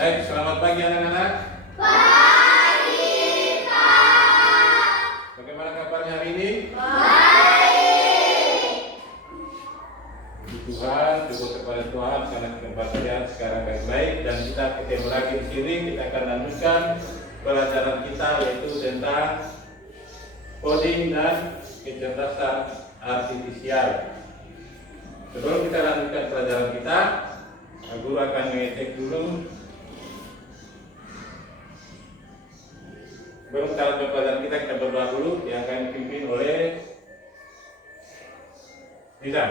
Baik, selamat pagi anak-anak. Pagi, Kak. Bagaimana kabarnya hari ini? Baik. Puji Tuhan, syukur kepada Tuhan karena tempatnya sekarang baik-baik dan kita ketemu lagi di sini. Kita akan lanjutkan pelajaran kita yaitu tentang coding dan kecerdasan artifisial. Sebelum kita lanjutkan pelajaran kita, guru akan mengecek dulu. Sebelum kita lanjutkan pelajaran kita berdoa dulu yang akan dipimpin oleh Nizam.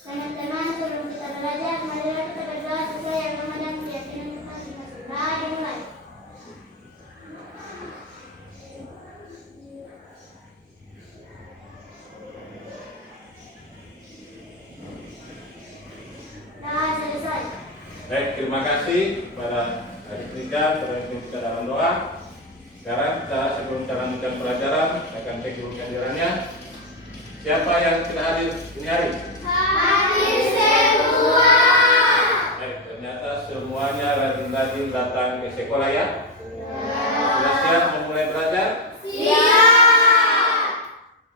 Teman-teman, sebelum kita belajar, marilah kita berdoa sesuai yang memadam keyakinan kita masing-masing. Mari mulai. Nah, selesai. Baik, terima kasih kepada adik Rika telah kita dalam doa. Sekarang kita sebelum kita lanjutkan pelajaran akan cek dulu kehadirannya. Siapa yang tidak hadir ini hari? Hadir semua. Baik, ternyata semuanya rajin-rajin datang ke sekolah ya. Sudah siap memulai belajar? Siap.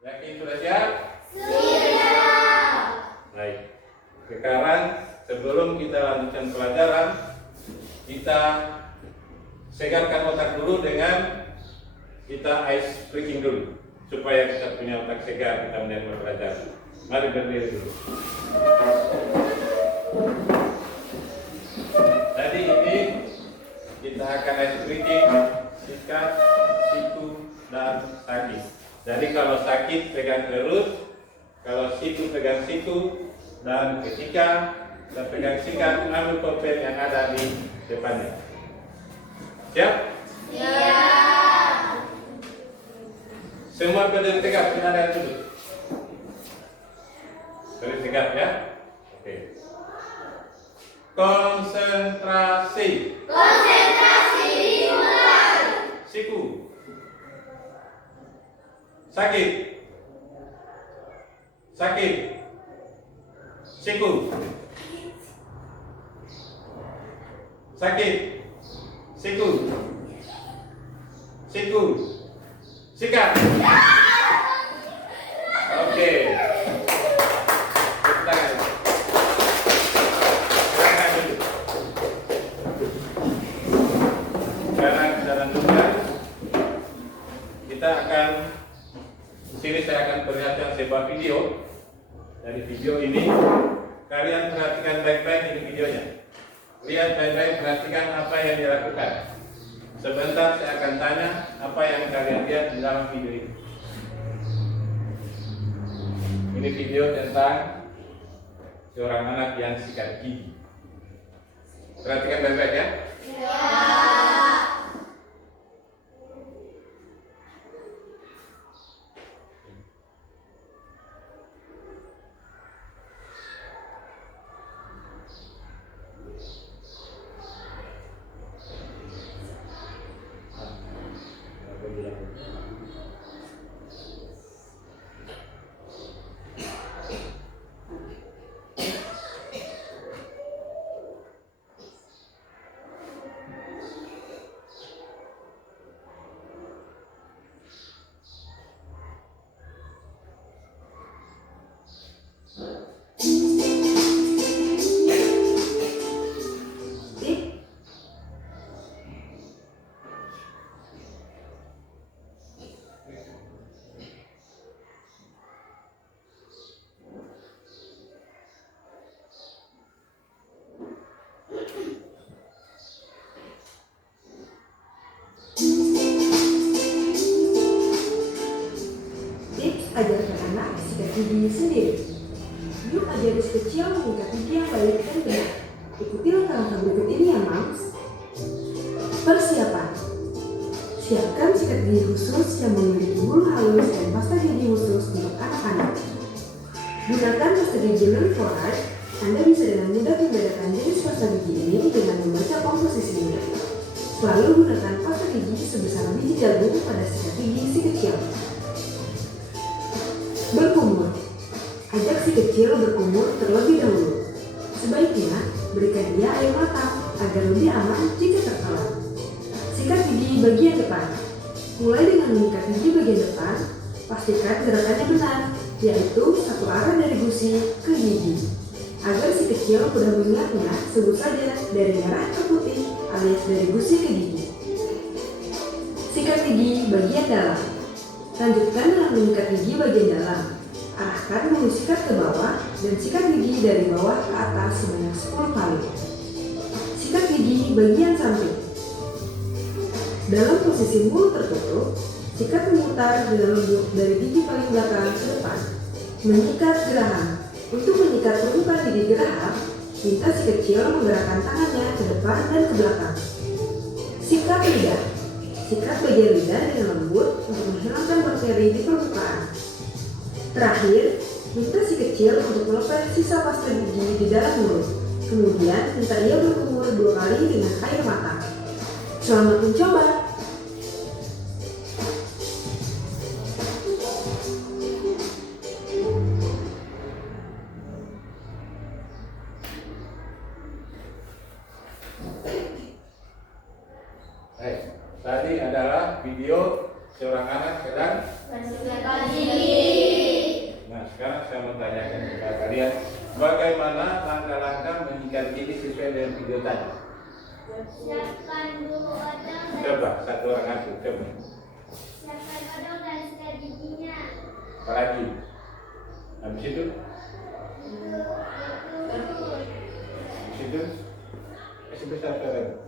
Yakin sudah siap? Siap. Baik. Sekarang sebelum kita lanjutkan pelajaran, kita segarkan otak dulu dengan kita ice breaking dulu supaya kita punya otak segar kita menjadi belajar. Mari berdiri dulu. Jadi ini kita akan ice breaking sikat, siku, dan sakit. Jadi kalau sakit pegang perut, kalau siku pegang siku, dan ketika kita pegang sikat ambil pulpen yang ada di depannya. Siap? Siap. Semua berdiri tegak, tidak ada yang sudut. Berdiri tegak ya. Oke. Konsentrasi. Konsentrasi dimulai. Siku. Sakit. Sakit. Siku. Sakit. Siku. Siku. Sikat. Oke. Tepuk tangan. Silakan duduk. Sekarang kita lanjutkan. Kita akan di sini saya akan perlihatkan sebuah video. Dari video ini kalian perhatikan baik-baik ini videonya. Lihat baik-baik, perhatikan apa yang dilakukan. Sebentar saya akan tanya apa yang kalian lihat di dalam video ini. Ini video tentang seorang anak yang sikat gigi. Perhatikan baik-baik ya. Ajarkan anak sikat giginya sendiri. Yuk ajari si kecil mengikat gigi yang baik dan benar. Ikuti langkah-langkah berikut ini ya, Mams. Persiapan. Siapkan sikat gigi khusus yang memiliki bulu halus dan pasta gigi khusus untuk anak-anak. Gunakan pasta gigi non-fluoride. Anda bisa dengan mudah membedakan jenis pasta gigi ini dengan membaca komposisinya. Selalu gunakan pasta gigi sebesar biji jagung pada sikat gigi si kecil. Berkumur. Ajak si kecil berkumur terlebih dahulu. Sebaiknya berikan dia air matang agar lebih aman jika tertelan. Sikat gigi bagian depan. Mulai dengan menyikat gigi bagian depan, pastikan gerakannya benar, yaitu satu arah dari gusi ke gigi. Agar si kecil mudah mengingatnya, sebut saja dari merah ke putih alias dari gusi ke gigi. Sikat gigi bagian dalam. Lanjutkan dengan menyikat gigi bagian dalam. Arahkan mulut sikat ke bawah dan sikat gigi dari bawah ke atas sebanyak 10 kali. Sikat gigi bagian samping. Dalam posisi mulut tertutup, sikat memutar dengan lembut dari gigi paling belakang ke depan. Menyikat geraham. Untuk menyikat permukaan gigi geraham, minta si kecil menggerakkan tangannya ke depan dan ke belakang. Sikat lidah. Sikat bagian lidah dengan lembut untuk menghilangkan bakteri di permukaan. Terakhir, minta si kecil untuk melepas sisa pasta gigi di dalam mulut. Kemudian, minta ia berkumur 2 kali dengan air matang. Selamat mencoba! Tadi adalah video seorang anak sedang Bersikat gigi. Nah, sekarang saya mau tanyakan kepada kalian, bagaimana langkah-langkah menyikat gigi sesuai dengan video tadi? Siapkan dulu odol. Coba, satu orang aku, coba. Siapkan odol dan sikat giginya. Apa lagi? Habis itu? Habis itu? Kasih besar lagi.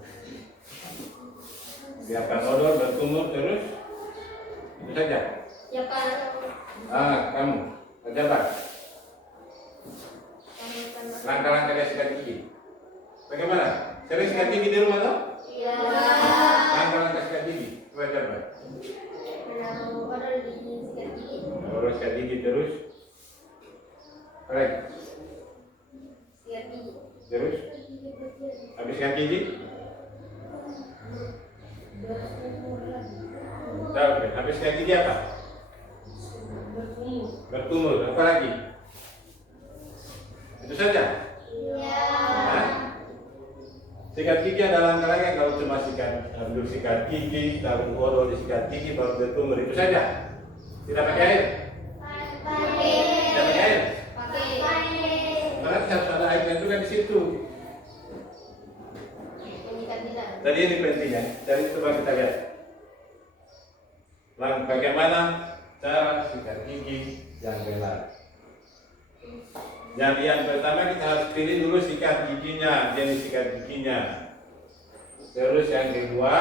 Siapkan odol, berkumur terus. Itu saja. Siapkan. Kamu, coba. Langkah-langkah dia sikat gigi. Bagaimana? Sering sikat gigi di rumah toh? Iya. Langkah-langkah sikat gigi. Coba. Menaruh odol di sikat gigi. Terus sikat gigi terus. Baik. Sikat gigi. Terus. Habis sikat gigi. Tahu, habis sikat gigi apa? Berkumur. Apa lagi? Itu saja. Iya. Nah, sikat gigi adalah langkah-langkah kalau cuma ambil sikat gigi, taruh odol di sikat gigi baru berkumur, itu saja. Tidak pakai air. Tidak pakai air. Berarti harus ada airnya juga di situ. Tadi ini pentingnya. Jadi coba kita lihat. Bagaimana cara sikat gigi yang benar. Jadi yang pertama kita harus pilih dulu sikat giginya, jenis sikat giginya. Terus yang kedua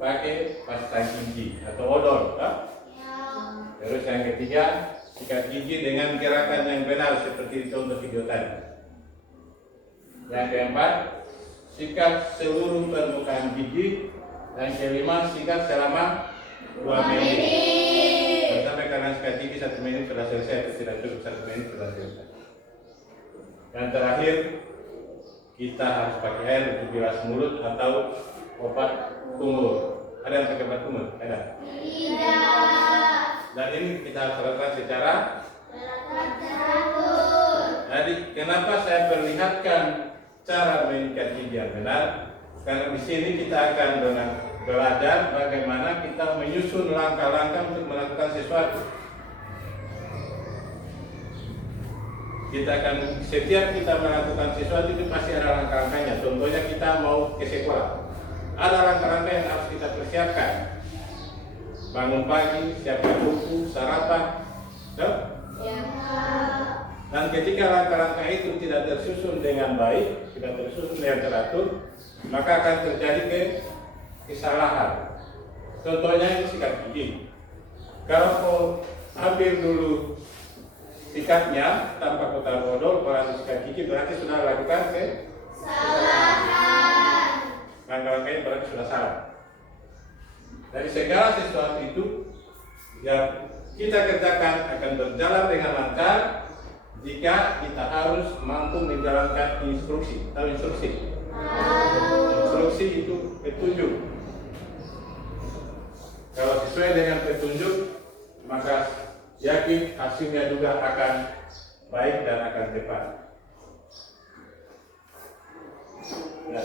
pakai pasta gigi atau odol. Terus yang ketiga sikat gigi dengan gerakan yang benar seperti contoh video tadi. Yang keempat sikat seluruh permukaan gigi. Yang kelima sikat selama 2 menit. Sampai karena sikat gigi 1 menit sudah selesai atau tidak cukup 1 menit sudah selesai. Yang terakhir kita harus pakai air untuk bilas mulut atau obat kumur. Ada yang pakai obat kumur? Ada? Tidak. Dan ini kita harus lakukan secara teratur. Jadi kenapa saya perlihatkan cara menyikat gigi yang benar? Karena di sini kita akan belajar bagaimana kita menyusun langkah-langkah untuk melakukan sesuatu. Setiap kita melakukan sesuatu itu pasti ada langkah-langkahnya. Contohnya kita mau ke sekolah, ada langkah-langkah yang harus kita persiapkan. Bangun pagi, siapkan buku, sarapan, Ya. dan ketika langkah-langkah itu tidak tersusun dengan baik, tidak tersusun dengan teratur, maka akan terjadi kesalahan. Contohnya ini sikat gigi. Kalau kau ambil dulu sikatnya tanpa kau taruh odol, kalau sikat gigi berarti sudah lakukan Kesalahan. langkah-langkahnya berarti sudah salah. Dari segala sesuatu itu yang kita kerjakan akan berjalan dengan lancar jika kita harus mampu menjalankan instruksi. Tahu instruksi? Instruksi itu petunjuk. Kalau sesuai dengan petunjuk, maka yakin hasilnya juga akan baik dan akan tepat.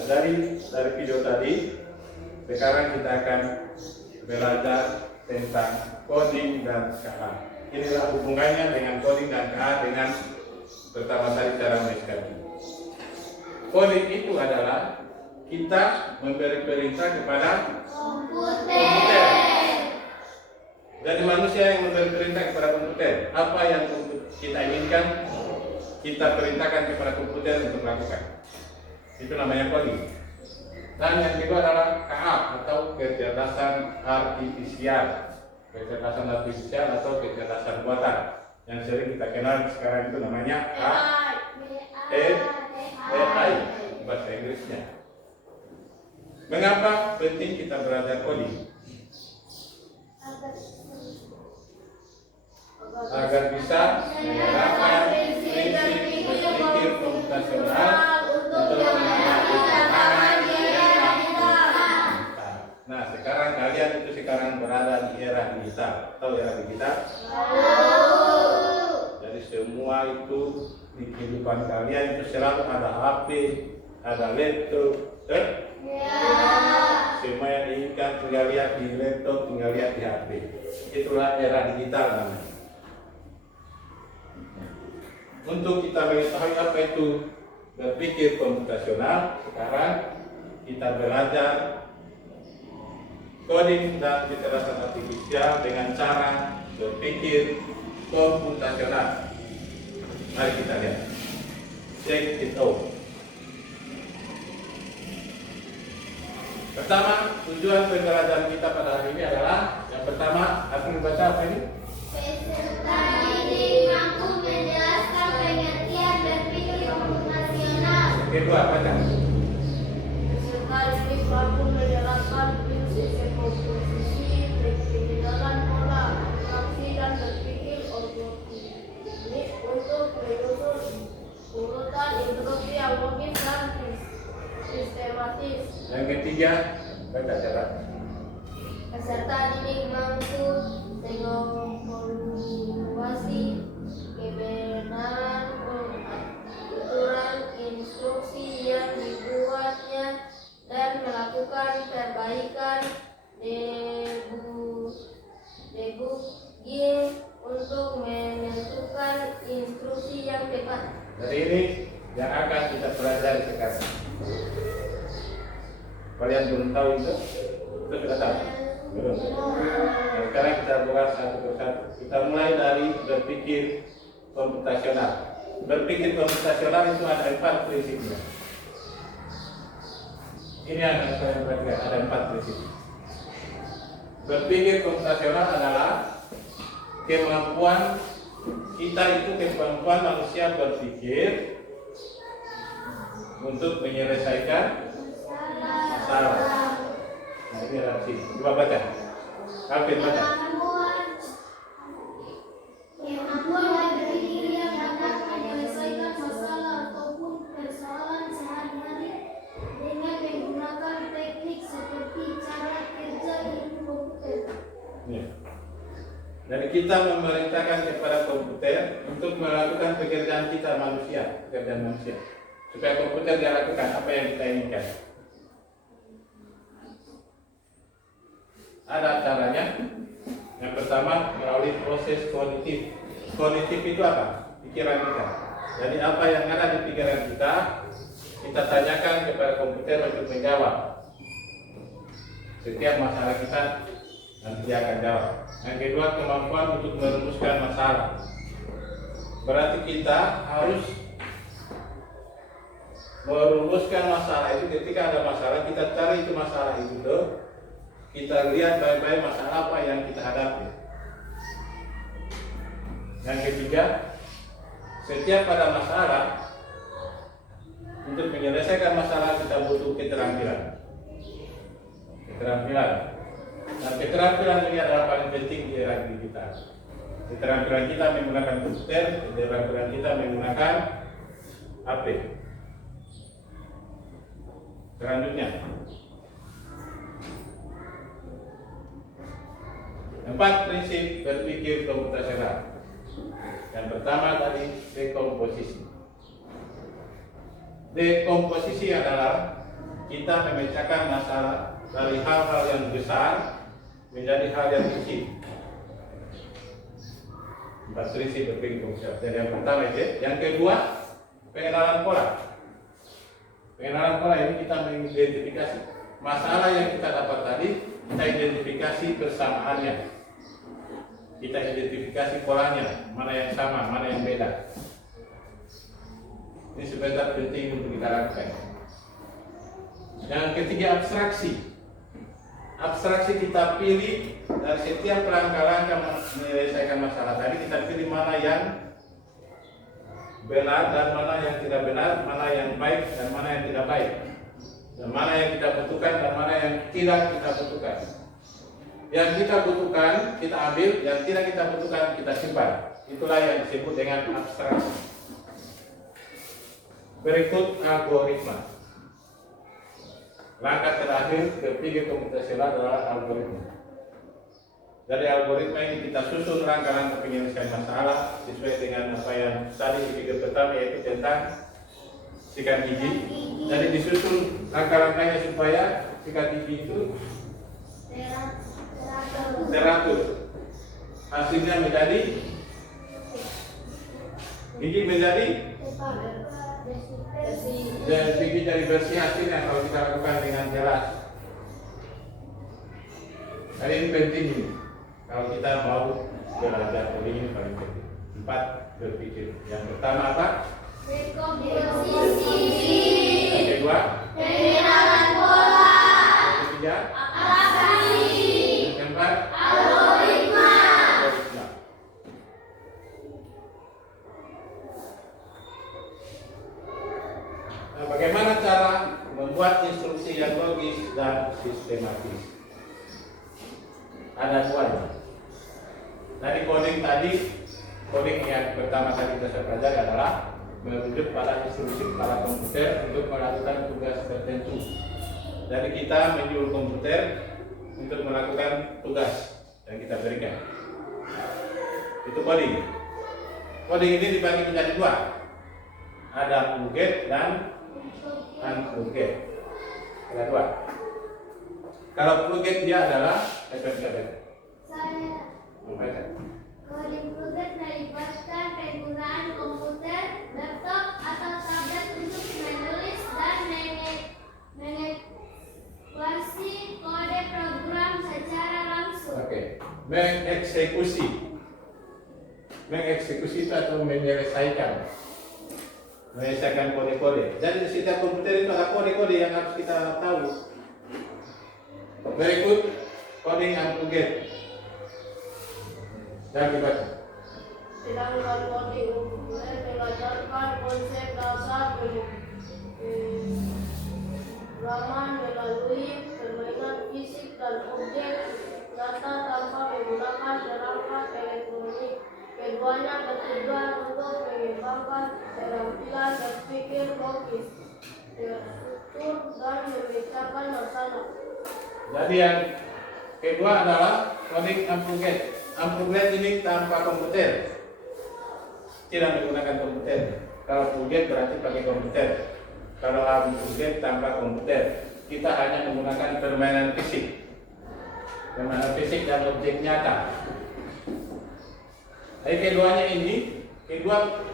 dari video tadi, sekarang kita akan belajar tentang coding dan KA. Inilah hubungannya dengan coding dan KA dengan pertama kali cara mengeksekusi. Coding itu adalah kita memberi perintah kepada komputer. Jadi manusia yang memberi perintah kepada komputer. Apa yang kita inginkan, kita perintahkan kepada komputer untuk melakukan. Itu namanya coding. Dan yang kedua adalah KA atau kecerdasan artifisial. Kecerdasan artifisial atau kecerdasan buatan yang sering kita kenal sekarang itu namanya AI bahasa Inggrisnya. Mengapa penting kita belajar coding? Agar bisa menerapkan prinsip berpikir komputasional untuk mengatasi tantangan yang digital. Nah, sekarang kalian itu berada di era digital. Tahu era digital? Jadi semua itu di kehidupan kalian itu selalu ada HP, ada laptop, semua yang diinginkan tinggal lihat di laptop, tinggal lihat di HP. Itulah era digital namanya. Untuk kita mengetahui apa itu berpikir komputasional, sekarang kita belajar coding dan kecerdasan artifisial dengan cara berpikir komputasional. Mari kita lihat. Check it out. Pertama, tujuan pembelajaran kita pada hari ini adalah yang pertama, aku membaca apa ini? Peserta didik mampu menjelaskan pengertian berpikir komputasional. Kedua, baca. Peserta didik mampu menjelaskan prinsip komposisi, pengenalan pola, abstraksi dan berpikir algoritmik untuk menyusun urutan instruksi yang logis dan sistematis. Yang ketiga, baca cara. Peserta didik mampu mengevaluasi kebenaran aturan instruksi yang dibuatnya dan melakukan perbaikan debugging untuk menentukan instruksi yang tepat. Dari ini yang akan kita pelajari sekarang. Kalian belum tahu itu? Itu sudah tahu? Belum. Nah, sekarang kita buka satu persatu. Kita mulai dari berpikir komputasional. Berpikir komputasional itu ada 4 prinsipnya. Ini akan saya perhatikan, ada 4 prinsip. Berpikir komputasional adalah kemampuan kita itu kemampuan manusia berpikir untuk menyelesaikan masalah. Nah, ini adalah sini. Coba baca. Alvin baca. Kemampuan berpikir yang dapat menyelesaikan masalah ataupun persoalan sehari-hari dengan menggunakan teknik seperti cara kerja ilmu komputer. Ya. Jadi kita memerintahkan kepada komputer untuk melakukan pekerjaan kita manusia, pekerjaan manusia, supaya komputer dia lakukan apa yang kita inginkan. Ada caranya. Yang pertama melalui proses kognitif. Kognitif itu apa? Pikiran kita. Jadi apa yang ada di pikiran kita tanyakan kepada komputer untuk menjawab. Setiap masalah kita nanti dia akan jawab. Yang kedua, kemampuan untuk merumuskan masalah. Berarti kita harus merumuskan masalah itu. Ketika ada masalah, kita cari itu masalah itu tuh. Kita lihat baik-baik masalah apa yang kita hadapi. Yang ketiga, setiap ada masalah, untuk menyelesaikan masalah kita butuh keterampilan. Nah, keterampilan ini adalah paling penting di era digital. Keterampilan kita menggunakan komputer, keterampilan kita menggunakan HP. Selanjutnya, 4 prinsip berpikir komputasional. Yang pertama tadi dekomposisi. Dekomposisi adalah kita memecahkan masalah dari hal-hal yang besar menjadi hal yang kecil. 4 selisih berpikir konsep. Jadi yang pertama itu. Yang kedua, pengenalan pola. Pengenalan pola ini kita mengidentifikasi masalah yang kita dapat tadi, kita identifikasi persamaannya. Kita identifikasi polanya, mana yang sama, mana yang beda. Ini sebenarnya penting untuk kita lakukan. Yang ketiga, abstraksi. Abstraksi kita pilih dari setiap langkah-langkah menyelesaikan masalah tadi, kita pilih mana yang benar dan mana yang tidak benar, mana yang baik dan mana yang tidak baik, dan mana yang kita butuhkan dan mana yang tidak kita butuhkan. Yang kita butuhkan kita ambil, yang tidak kita butuhkan kita simpan. Itulah yang disebut dengan abstraksi. Berikut algoritma. Langkah terakhir berpikir komputasional adalah algoritma. Dari algoritma ini kita susun langkah-langkah penyelesaian masalah sesuai dengan apa yang tadi dipikir pertama, yaitu tentang sikat gigi. Jadi disusun langkah-langkahnya supaya sikat gigi itu teratur. Hasilnya menjadi gigi menjadi gigi dari bersih hasilnya kalau kita lakukan dengan jelas. Jadi ini penting ini. Kalau kita mau belajar ini paling penting. 4 berpikir. Yang pertama apa? Komposisi. Yang kedua? Pengenalan pola. Yang ketiga? Abstraksi. Yang keempat? Algoritma. Algoritma. Nah, bagaimana cara membuat instruksi yang logis dan sistematis? Ada 2. Dari coding tadi, coding yang pertama kali kita pelajari adalah merujuk pada instruksi pada komputer untuk melakukan tugas tertentu. Jadi kita menyuruh komputer untuk melakukan tugas yang kita berikan. Itu coding. Coding ini dibagi menjadi 2. Ada plugged dan unplugged. Ada 2. Kalau plugged dia adalah Saya membaca. coding plugged melibatkan penggunaan komputer, laptop, atau tablet untuk menulis dan mengeksekusi kode program secara langsung. Oke. Mengeksekusi itu atau menyelesaikan kode-kode. Jadi di setiap komputer itu ada kode-kode yang harus kita tahu. Berikut coding unplugged. Dan dibaca. Sedangkan coding unplugged mengajarkan konsep dasar pemrograman melalui permainan fisik dan objek nyata tanpa menggunakan perangkat elektronik. Keduanya bertujuan untuk mengembangkan keterampilan berpikir logis, terstruktur, dan memecahkan masalah. Jadi yang kedua adalah coding unplugged. Unplugged ini tanpa komputer, tidak menggunakan komputer. Kalau plugged berarti pakai komputer. Kalau unplugged tanpa komputer, kita hanya menggunakan permainan fisik dan objek nyata. Jadi keduanya ini, kedua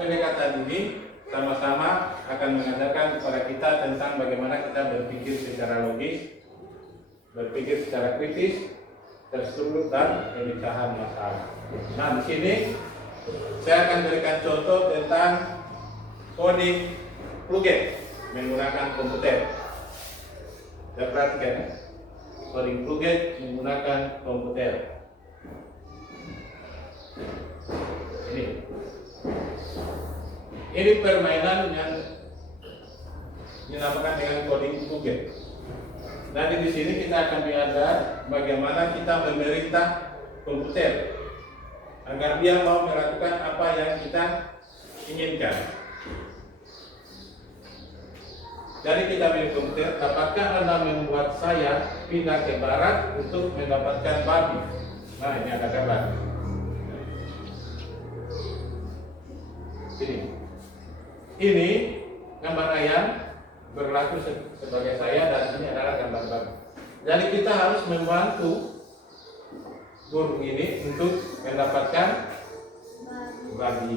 pendekatan ini sama-sama akan mengajarkan kepada kita tentang bagaimana kita berpikir secara logis, berpikir secara kritis, terstruktur, dan pemecahan masalah. Nah, di sini saya akan berikan contoh tentang coding plugged menggunakan komputer. Kita perhatikan ya, coding plugged menggunakan komputer. Ini permainan yang dinamakan dengan coding plugged. Nanti di sini kita akan belajar bagaimana kita memerintah komputer agar dia mau melakukan apa yang kita inginkan. Jadi kita pilih komputer, apakah Anda membuat saya pindah ke barat untuk mendapatkan babi? Nah, ini ada gambar. Ini gambar ayam berlaku sebagai saya dan ini adalah gambar babi. Jadi kita harus membantu burung ini untuk mendapatkan babi.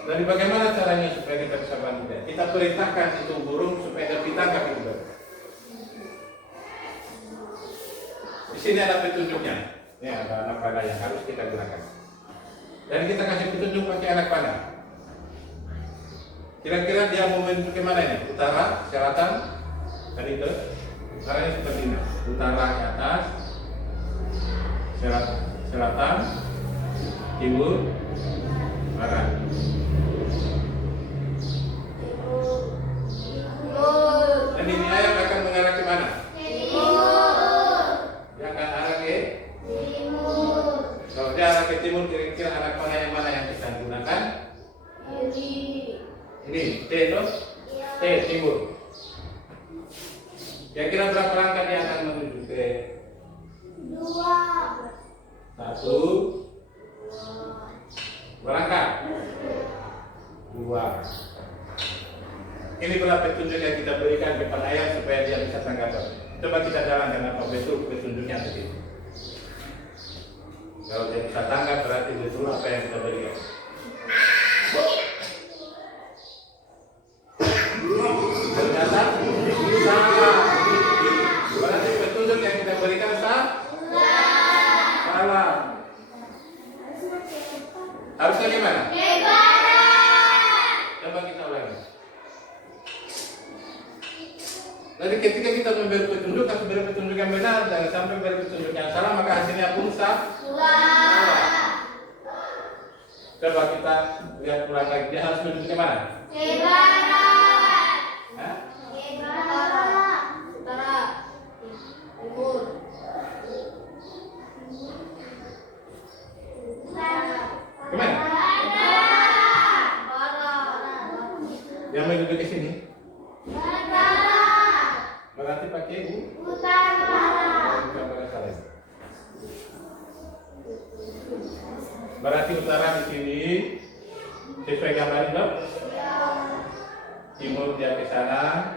Jadi bagaimana caranya supaya kita bisa bantu dia? Kita perintahkan itu burung supaya dia ditangkap itu babi. Di sini ada petunjuknya. Ini ada anak panah yang harus kita gunakan. Dan kita kasih petunjuk pakai anak panah. Kira-kira dia mau menuju ke mana ini? Utara, selatan, tadi itu arahnya seperti ini. Utara ke atas, selatan, timur, barat. Dan ini ayam akan mengarah ke mana? Dia akan arah ke timur. Kalau dia arah ke timur, kira-kira anak panah yang mana yang kita gunakan? Ini T itu? T timur. Kira-kira berapa langkah dia akan menuju ke? 1. Berangkat 2. Ini adalah petunjuk yang kita berikan kepada ayam supaya dia bisa tangkap. Coba kita jalankan apa betul petunjuknya begitu. Kalau dia bisa tangkap berarti betul apa yang kita berikan. Ternyata salah. Berarti petunjuk yang kita berikan salah. Harusnya gimana? Coba kita ulangi. Jadi ketika kita memberi petunjuk, harus beri petunjuk yang benar. Jangan sampai beri petunjuk yang salah, maka hasilnya pun salah. Coba kita lihat ulang lagi. Dia harus menuju ke mana? Ke barat. Utara. Timur. Kemana? Yang menuju ke sini? Berarti pakai berarti utara di sini sesuai gambar itu. Timur dia ke sana.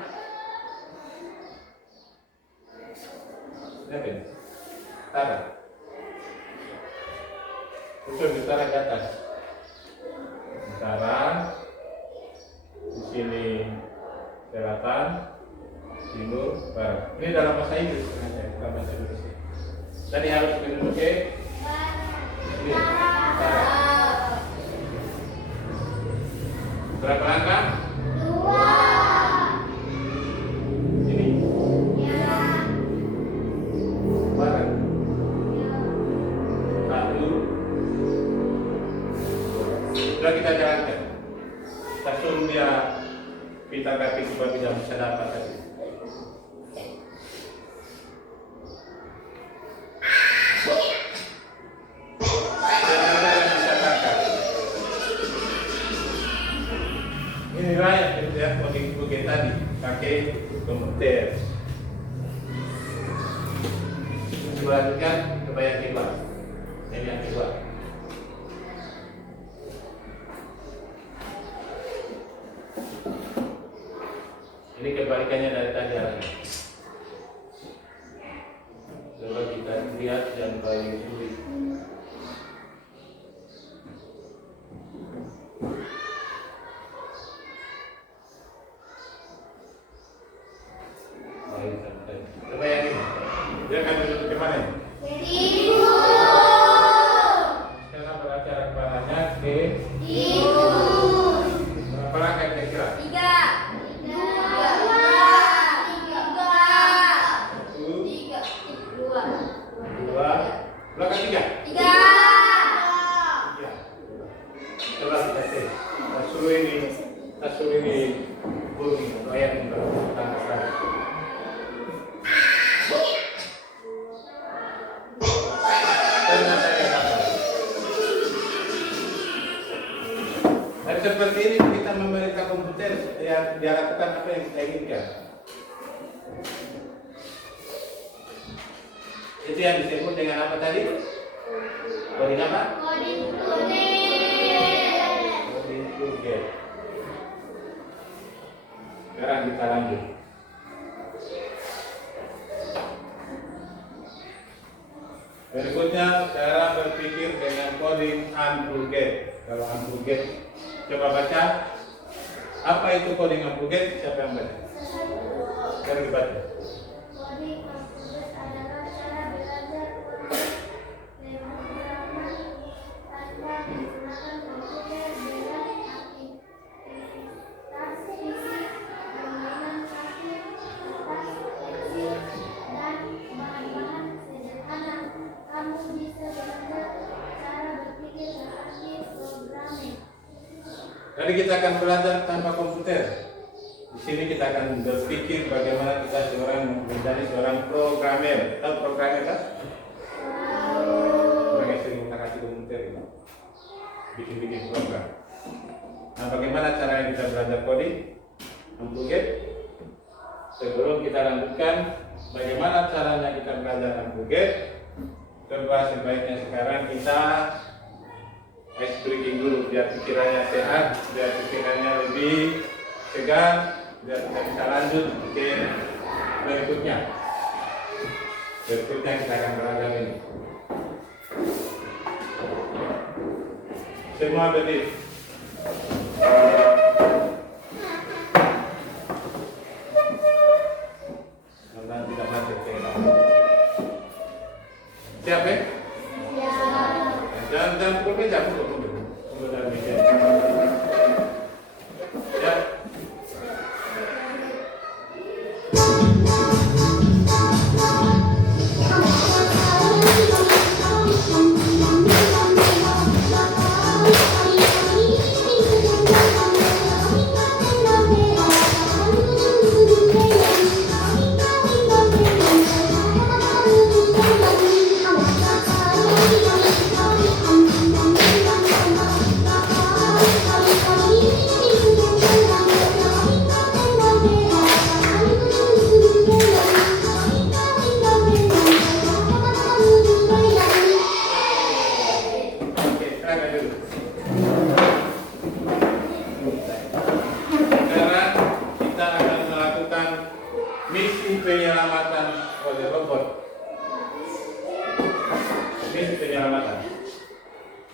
Utara. Utara ke atas. Utara. Di sini selatan, timur, barat. Ini dalam bahasa Inggris sebenarnya, dalam bahasa Indonesia. Tadi harus menuju ke sini. Barat. Berapa langkah? 2. Ini. Barat. 1. Sudah kita jalankan. Kita suruh dia kita kaki supaya tidak bisa dapat tadi. Inilah yang bagian tadi pakai komputer. Lanjutkan ke yang kedua. Ini yang kedua. Ini kebalikannya dari tadi arahnya. Coba kita lihat yang paling sulit. Coba yang ini. Dia akan menuju ke mana? Sekarang beracara kepalanya ke timur. Berapa langkah kira-kira? 2. Belakang 3. Coba kita cek. Kita suruh ini burung ini, ayam ini bertangkap tadi. Dan seperti ini kita memerintah komputer yang dia lakukan apa yang kita inginkan. Itu yang disebut dengan apa tadi? Coding apa? Coding to get. Sekarang kita lanjut. Berikutnya cara berpikir dengan coding unforget. Kalau unforget, coba baca. Apa itu coding unforget? Siapa yang baca? Mari dibaca. Coding unforget adalah cara belajar pemrograman tanpa menggunakan komputer dengan aktivitas fisik, permainan kaki, kertas, pensil, dan bahan-bahan sederhana. Kamu bisa belajar cara berpikir seperti programming. Tadi kita akan belajar tanpa komputer. Di sini kita akan berpikir bagaimana kita menjadi seorang programmer. Tahu programmer kan? Orang yang sering menggunakan komputer itu, bikin program. Nah, bagaimana cara kita belajar coding? Unforget. Sebelum kita lanjutkan, bagaimana caranya kita belajar unforget? Coba sebaiknya sekarang kita ice breaking dulu biar pikirannya sehat, biar pikirannya lebih segar, biar kita bisa lanjut ke berikutnya. Berikutnya kita akan belajar ini. Semua berdiri. Mudah-mudahan tidak macet ke dalam. Siap ya? Jangan pukul meja, pukul dalam meja. Ya.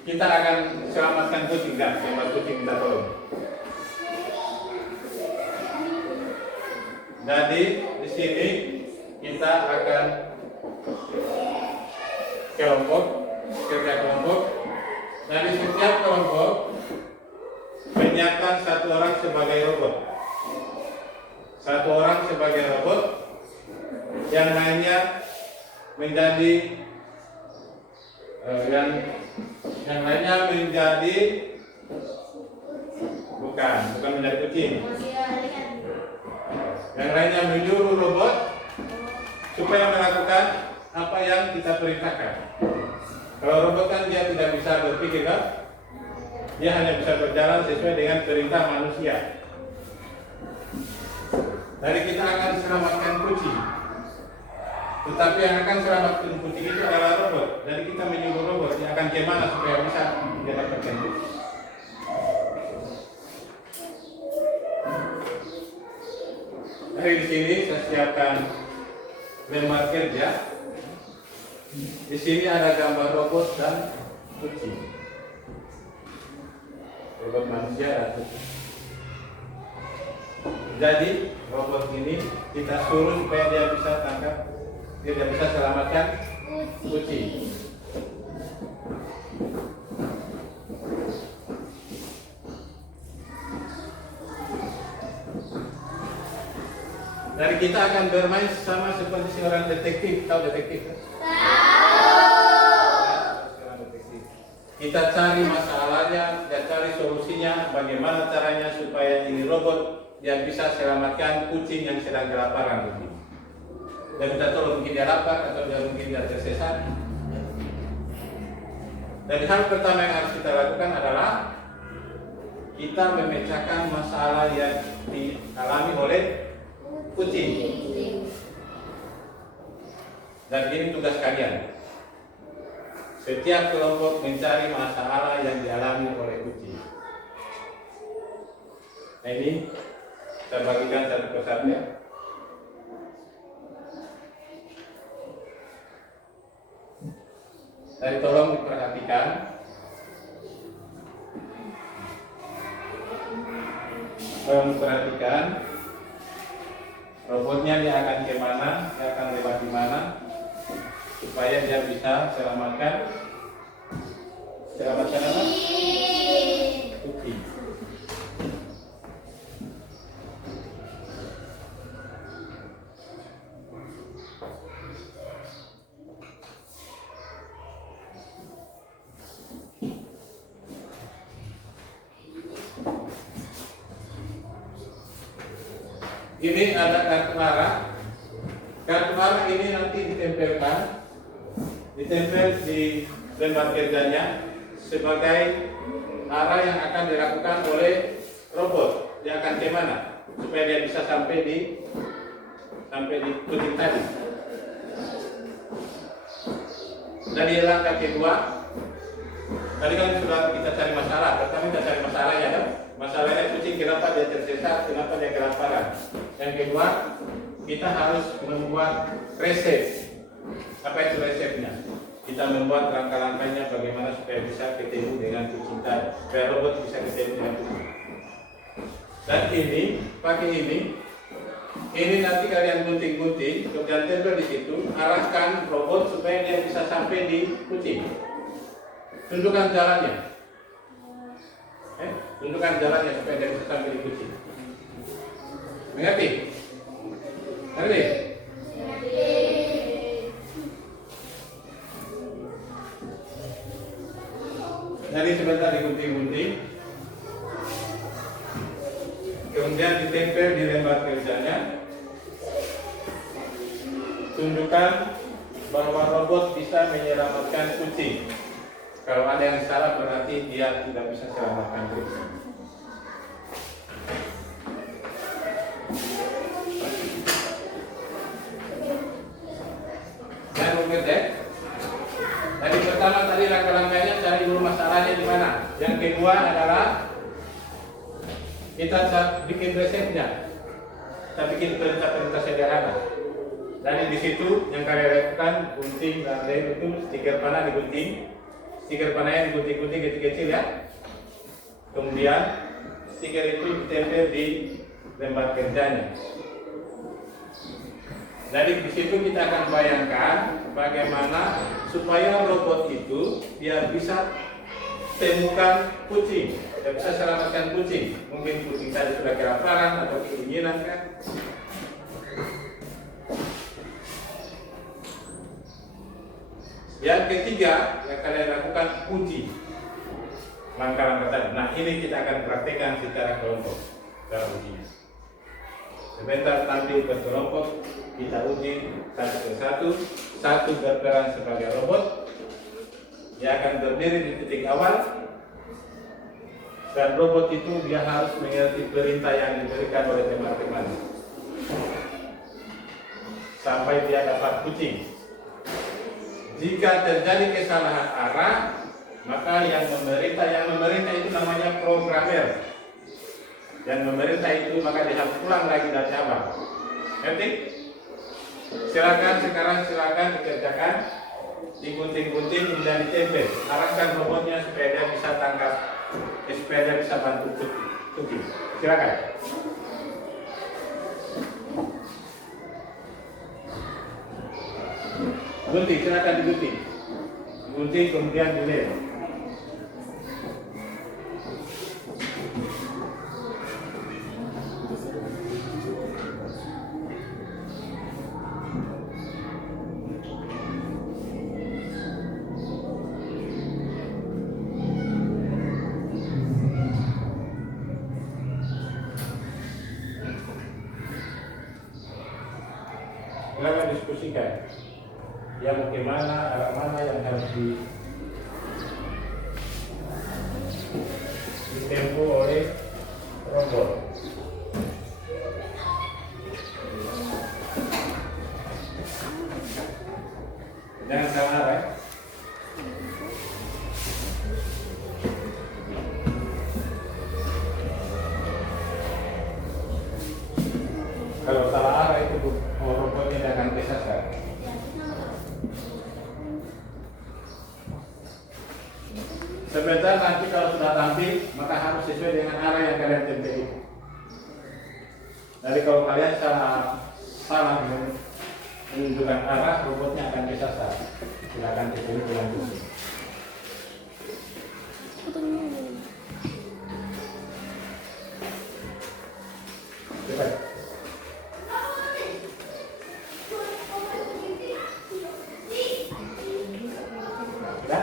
Kita akan selamatkan kucing dan selamat kucing kita tolong. Jadi di sini kita akan kerja kelompok. Dari setiap kelompok menyiapkan satu orang sebagai robot. Satu orang sebagai robot, yang lainnya menjadi yang lainnya menjadi bukan menjadi kucing. Yang lainnya menyuruh robot supaya melakukan apa yang kita perintahkan. Kalau robot kan dia tidak bisa berpikir kan? Dia hanya bisa berjalan sesuai dengan perintah manusia. Dari kita akan selamatkan kucing. Tetapi yang akan selamatkan kucing itu adalah robot. Jadi kita menyuruh robot yang akan kemana supaya bisa mendapatkan kucing. Dari di sini saya siapkan lembar kerja. Di sini ada gambar robot dan kucing. Robot manusia dan kucing. Jadi robot ini kita suruh supaya dia bisa tangkap, dia bisa selamatkan kucing. Dari kita akan bermain sama seperti seorang detektif. Tahu detektif? Seorang detektif. Kita cari masalahnya, kita cari solusinya, bagaimana caranya supaya ini robot yang bisa selamatkan kucing yang sedang kelaparan begini. Dan kita tahu mungkin dia lapar atau mungkin dia tersesat. Dan hal pertama yang harus kita lakukan adalah kita memecahkan masalah yang dialami oleh kucing. Dan ini tugas kalian. Setiap kelompok mencari masalah yang dialami oleh kucing. Nah, ini Saya bagikan satu persatu ya. Jadi tolong diperhatikan. Tolong perhatikan robotnya dia akan kemana, dia akan lewat di mana, supaya dia bisa selamatkan apa? Kucing. Ini ada kartu arah. Kartu arah ini nanti ditempel di lembar kerjanya sebagai arah yang akan dilakukan oleh robot. Dia akan kemana supaya dia bisa sampai di kucing tadi. Dari langkah kedua, tadi kan sudah kita cari masalah. Pertama kita cari masalahnya kan. Masalahnya kucing kenapa dia tersesat, kenapa dia kelaparan. Yang kedua, kita harus membuat resep. Apa itu resepnya? Kita membuat langkah-langkahnya bagaimana supaya bisa ketemu dengan kucing tadi, supaya robot bisa ketemu dengan kucing. Dan ini, pakai ini nanti kalian gunting-gunting, kemudian tempel di situ, arahkan robot supaya dia bisa sampai di kucing. Tunjukkan jalannya. Tunjukkan jalannya supaya dia bisa sampai di kucing. Mengerti? Mengerti? Jadi sebentar digunting-gunting, kemudian ditempel di lembar kerjanya. Tunjukkan bahwa robot bisa menyelamatkan kucing. Kalau ada yang salah berarti dia tidak bisa selamatkan kucing. Dan mengerti? Jadi pertama tadi langkah-langkahnya cari dulu masalahnya di mana. Yang kedua adalah kita bikin resepnya. Kita bikin perintah-perintah sederhana. Dan di situ yang kalian lakukan gunting dan itu stiker panah digunting. Stiker panahnya digunting-gunting kecil-kecil ya. Kemudian stiker itu ditempel di lembar kerjanya. Jadi di situ kita akan bayangkan bagaimana supaya robot itu dia bisa temukan kucing, dia bisa selamatkan kucing. Mungkin kucing tadi sudah kelaparan atau keinginan kan. Yang ketiga yang kalian lakukan uji langkah-langkah tadi. Nah ini kita akan praktekkan secara kelompok dalam ujinya. Sebentar tampil berkelompok, kita uji satu persatu. Satu berperan sebagai robot, dia akan berdiri di titik awal, dan robot itu dia harus mengerti perintah yang diberikan oleh teman-teman sampai dia dapat kucing. Jika terjadi kesalahan arah, maka yang memerintah itu namanya programmer. Dan memerintah itu maka dia harus pulang lagi dari awal. Ngerti? Silakan dikerjakan, digunting-gunting dan ditempel. Arahkan robotnya supaya dia bisa tangkap, supaya dia bisa bantu kucing. Silakan. Gunting, silakan digunting. Gunting kemudian dilem. Silakan diskusikan. Dia mau kemana, arah mana yang harus ditempuh oleh robot. Jangan salah arah. gitu. Jadi kalau kalian salah menunjukkan arah, robotnya akan disasar. Silakan dipilih dilanjut. Cepat. Ya?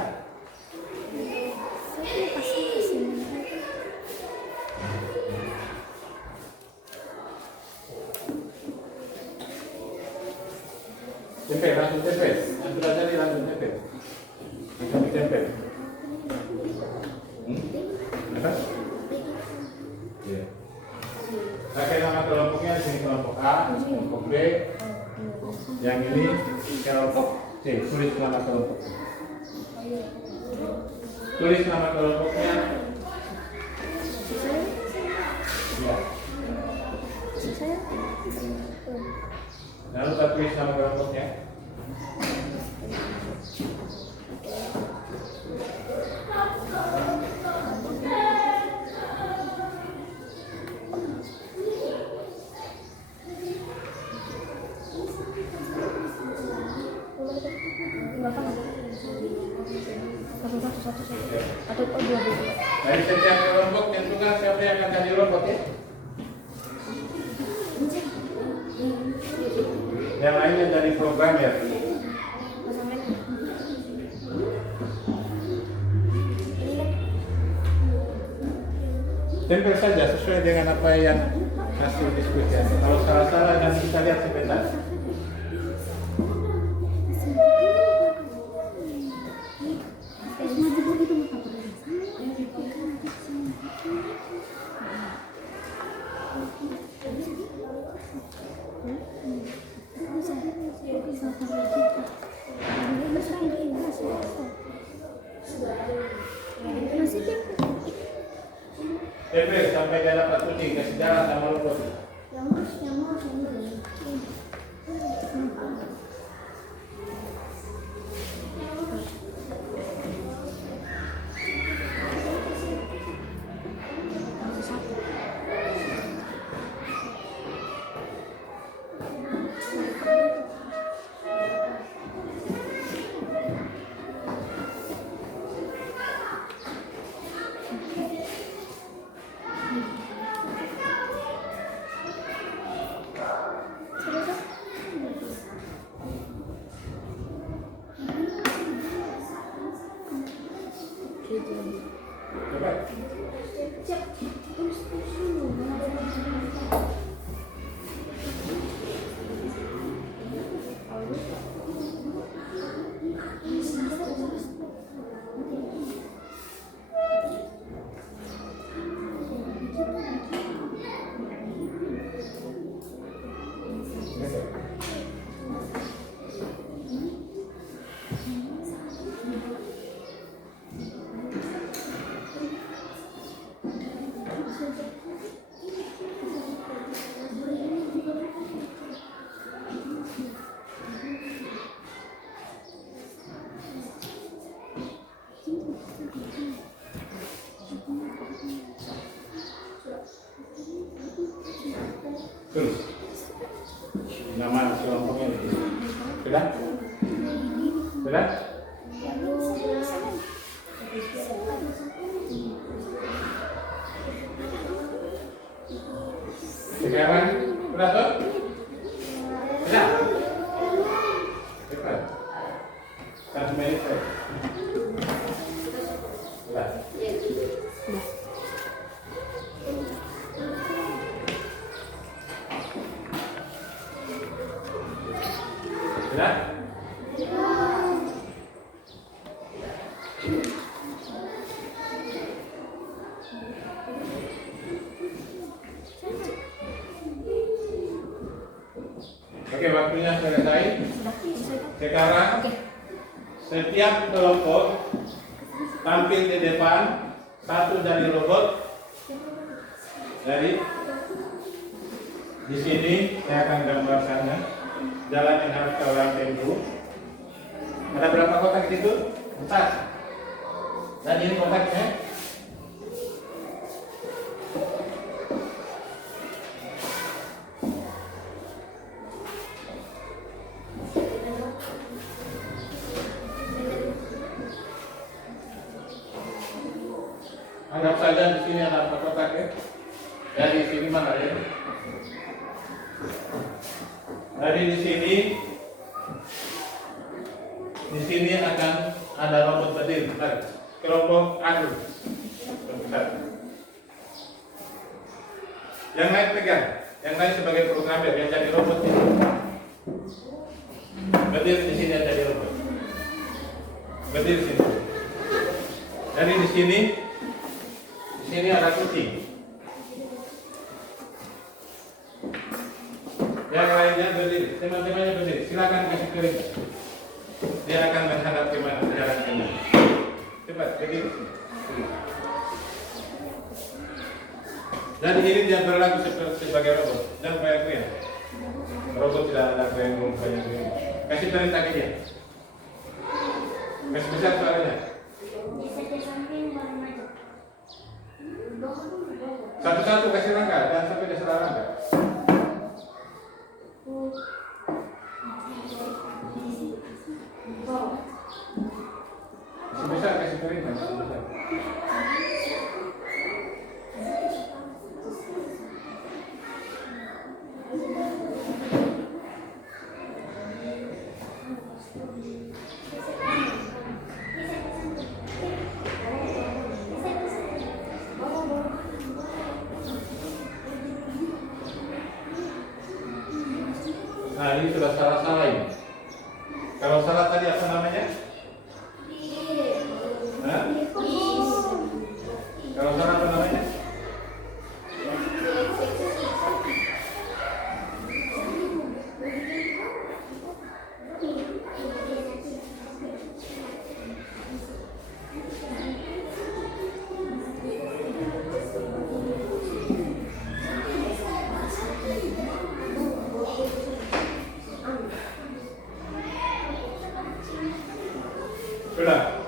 Tempel, langsung tempel. Langsung aja nih, langsung tempel. Langsung ditempel. Apa? Iya. Pakai nama kelompoknya di sini kelompok A, kelompok B. Yang ini kelompok C. Tulis nama kelompok. Tulis nama kelompoknya. Ya. Jangan lupa tulis nama kelompoknya. Dari setiap kelompok tentukan siapa yang akan jadi robot ya. Yang lainnya dari programmer. Tempel saja sesuai dengan apa yang hasil diskusi. Kalau salah-salah nanti kita lihat sebentar. Tempel sampai dia dapat kuning, kasih jalan sama robot. Terus nama kelompoknya di sini. Sudah? Sudah? Sekarang sudah tuh? Sudah? Cepat. 1 menit. Sudah. Sudah? Oke, waktunya selesai. Sekarang setiap kelompok tampil di depan, satu dari robot. Dari di sini saya akan gambarkannya. Jalan yang harus kau lalui dulu. Ada berapa kotak di situ? 4. Dan ini kotaknya. bagaimana ya? Jadi di sini akan ada robot berdiri. Kelompok adu. Yang lain pegang, yang lain sebagai programmer yang jadi robot ini. Berdiri di sini ada robot. Berdiri di sini. Jadi di sini ada kucing. Yang lainnya berdiri, teman-temannya berdiri. Silakan kasih perintah. Dia akan menghadap kemana, jalan kemana. Cepat berdiri. Dan ini dia berlaku sebagai robot. Dan banyak ya. Robot tidak ada yang banyak. Kasih perintah ke dia. Kasih besar suaranya. Satu-satu kasih langkah dan sampai dia salah langkah. Kasih besar, kasih perintah. Nah, ini sudah salah-salah ini. Kalau salah tadi apa namanya? Hah? Kalau salah apa namanya? Sudah.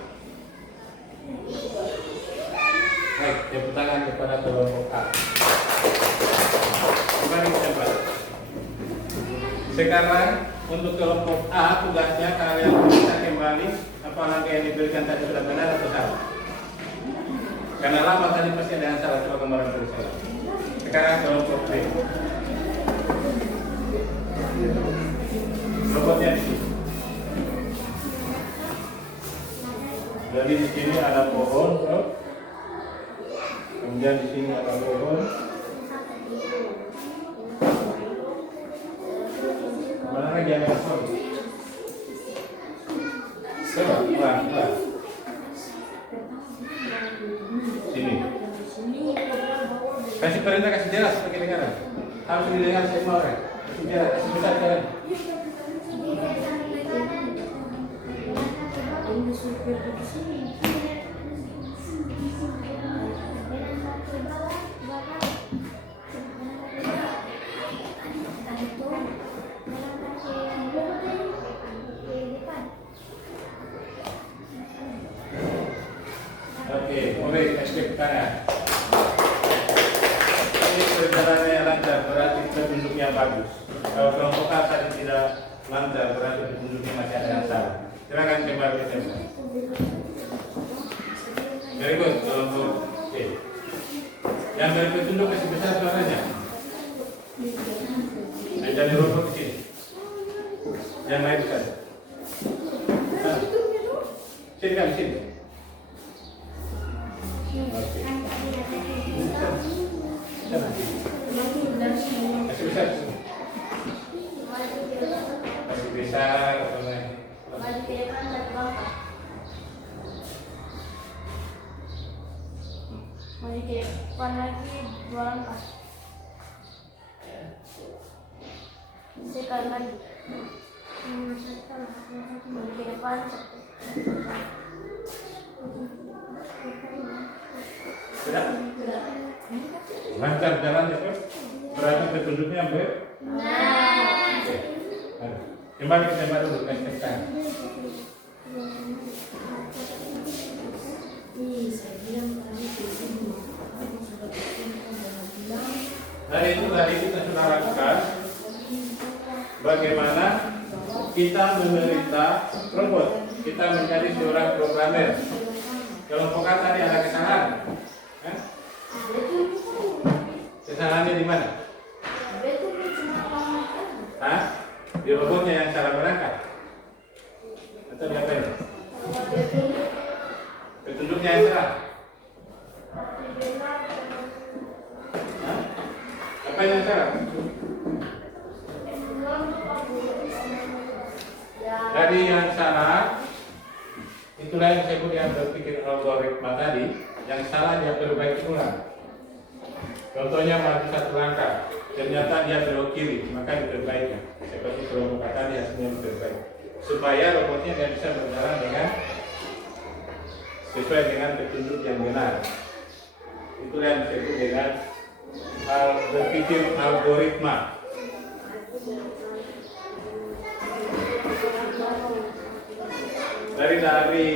Baik, tepuk tangan kepada kelompok A. Kembali ke tempat. Sekarang untuk kelompok A tugasnya kalian bisa kembali apa langkah yang diberikan tadi sudah benar atau salah. Karena lama tadi pasti ada yang salah, coba kemarin terus salah. Sekarang kelompok B. Robotnya di sini. Jadi di sini ada pohon, kemudian di sini ada pohon. Mana lagi yang pohon? Coba, pelan. Sini. Kasih perintah, kasih jelas seperti kedengaran. Harus didengar semua orang. Kasih jelas, kasih besar jalan. Oke, mulai escape kanan. Ini perjalanannya lancar, berarti penduduknya bagus. Kalau kelompok A tadi tidak lancar, berarti penduduknya masih ada yang salah. Silakan kembali ke tempat. Very good, kelompok C. Yang dari petunjuk kasih besar suaranya. Yang jadi robot ke sini. Yang lain kan. Sini kan, sini. Oke. Kasih besar. Kasih besar. Maju ke depan dan ke belakang. Maju ke depan lagi 2 langkah. Sekali lagi. Maju ke depan 1. Sudah? Sudah. Lancar jalannya, Pak. Berarti petunjuknya kembali ke tempat dulu, kasih tangan. Dari itu tadi kita sudah lakukan bagaimana kita menderita robot, kita menjadi seorang programmer. Kelompok A tadi ada kesalahan. Kesalahannya di mana? Hah? Di robotnya yang salah berangkat? Atau di apa ini? Petunjuknya yang salah? Hah? Apa yang salah? Dari yang salah, itulah yang saya yang berpikir algoritma tadi. Yang salah dia perbaiki ulang. Contohnya maju satu langkah, ternyata dia belok kiri, maka diperbaiki. Seperti kelompok tadi hasilnya diperbaiki. Supaya robotnya dia bisa berjalan dengan sesuai dengan petunjuk yang benar. Itulah yang disebut dengan berpikir algoritma. Dari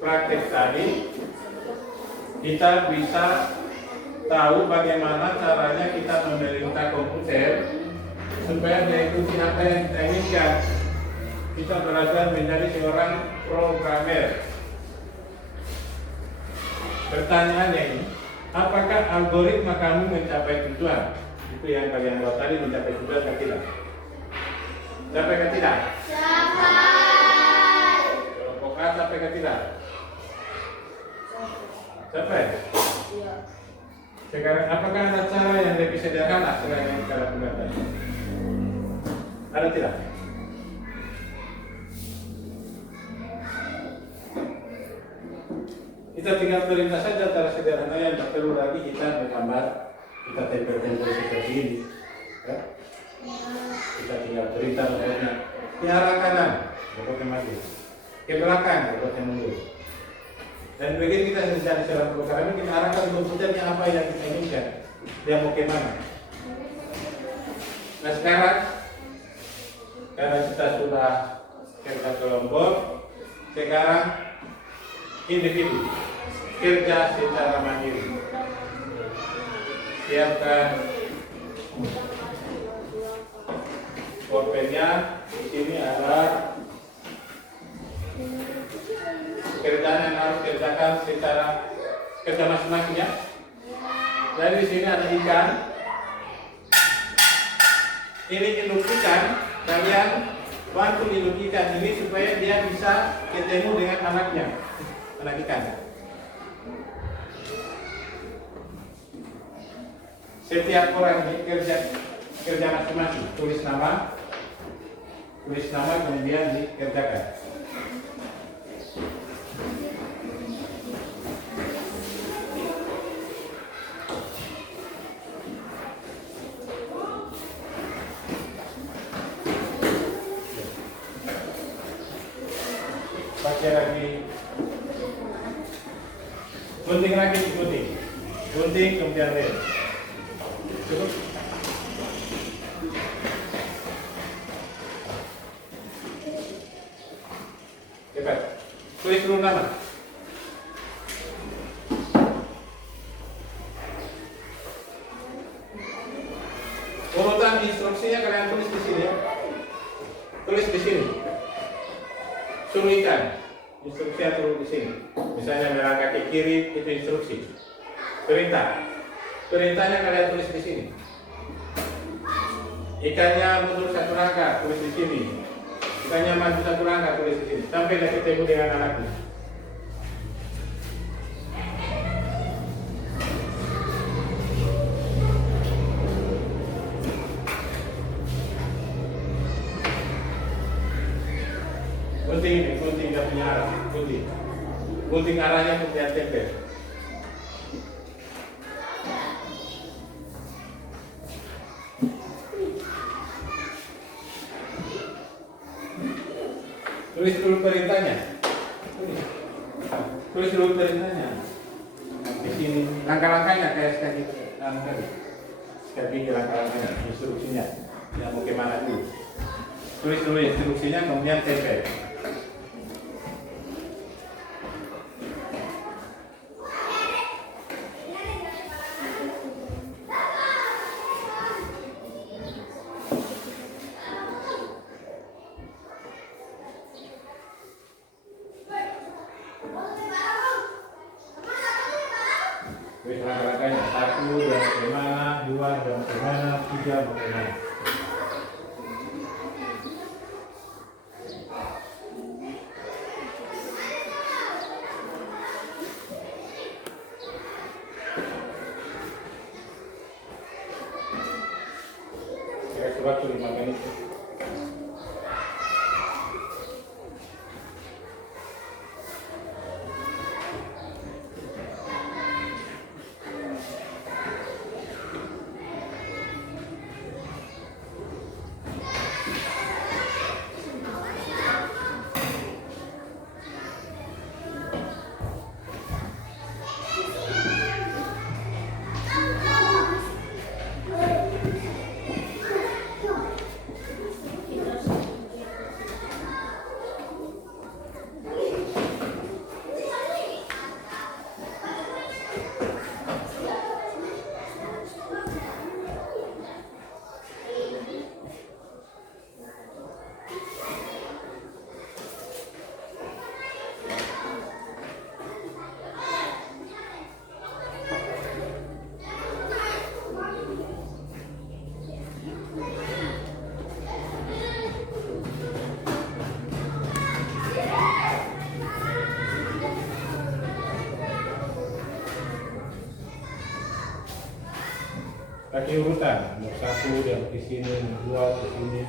praktek tadi kita bisa tahu bagaimana caranya kita memerintah komputer supaya mengikuti apa yang kita inginkan. Kita belajar menjadi seorang programmer. Pertanyaannya ini, apakah algoritma kamu mencapai tujuan? Itu yang kalian buat tadi, mencapai tujuan atau tidak? Sampai ke tidak? Sampai. Kelompok A sampai ke tidak? Sampai? Iya. Sekarang apakah ada cara yang lebih sederhana selain yang kita lakukan tadi? Ada tidak? Kita tinggal perintah saja cara sederhana yang tak perlu lagi kita menggambar, kita tempel-tempel seperti ini. Ya? Kita tinggal perintah robotnya ke arah kanan, robotnya maju, ke belakang, robotnya mundur. Dan begitu kita mencari seorang programmer, kita arahkan komputernya apa yang kita inginkan, dia mau kemana. Nah sekarang, karena kita sudah kerja kelompok, sekarang individu kerja secara mandiri. Siapkan pulpennya. Di sini ada pekerjaan yang harus kerjakan secara kerja masing-masing ya. Dan di sini ada ikan. Ini induk ikan. Kalian bantu induk ikan ini supaya dia bisa ketemu dengan anaknya, anak ikan. Setiap orang ini kerja masing-masing. Tulis nama kemudian dikerjakan. Baca lagi. Gunting lagi, gunting kemudian rem. Cukup. Cepat. Tulis dulu nama. Urutan instruksinya kalian tulis di sini ya. Tulis di sini. Suruh ikan. Instruksinya turun di sini. Misalnya melangkah ke kiri itu instruksi. Perintah. Perintahnya kalian tulis di sini. Ikannya mundur satu langkah, tulis di sini. Ikannya maju satu langkah, tulis di sini. Sampai dia ketemu dengan anaknya. Gunting ini, gunting dia punya arah, gunting. Gunting arahnya kemudian tempel. Tulis dulu perintahnya. Tulis dulu perintahnya. Di sini langkah-langkahnya kayak sekali langkah-langkahnya, instruksinya. Yang mau kemana dulu. Tulis dulu instruksinya kemudian tempel. Langkah-langkahnya 1, 2, kemana? bagaimana, 3 bagaimana. Waktu 5 menit. Kaki urutan, nomor 1 dan di sini, nomor 2 di sini.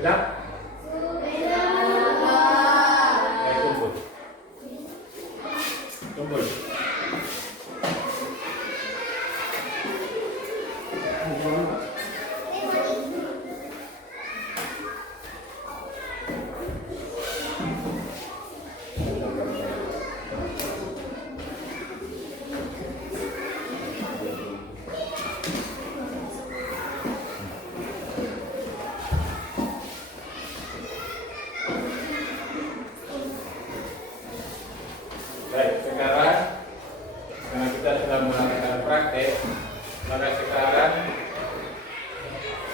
Sudah? Ayo kumpul. Kumpul. Baik, sekarang karena kita sudah melakukan praktek, maka sekarang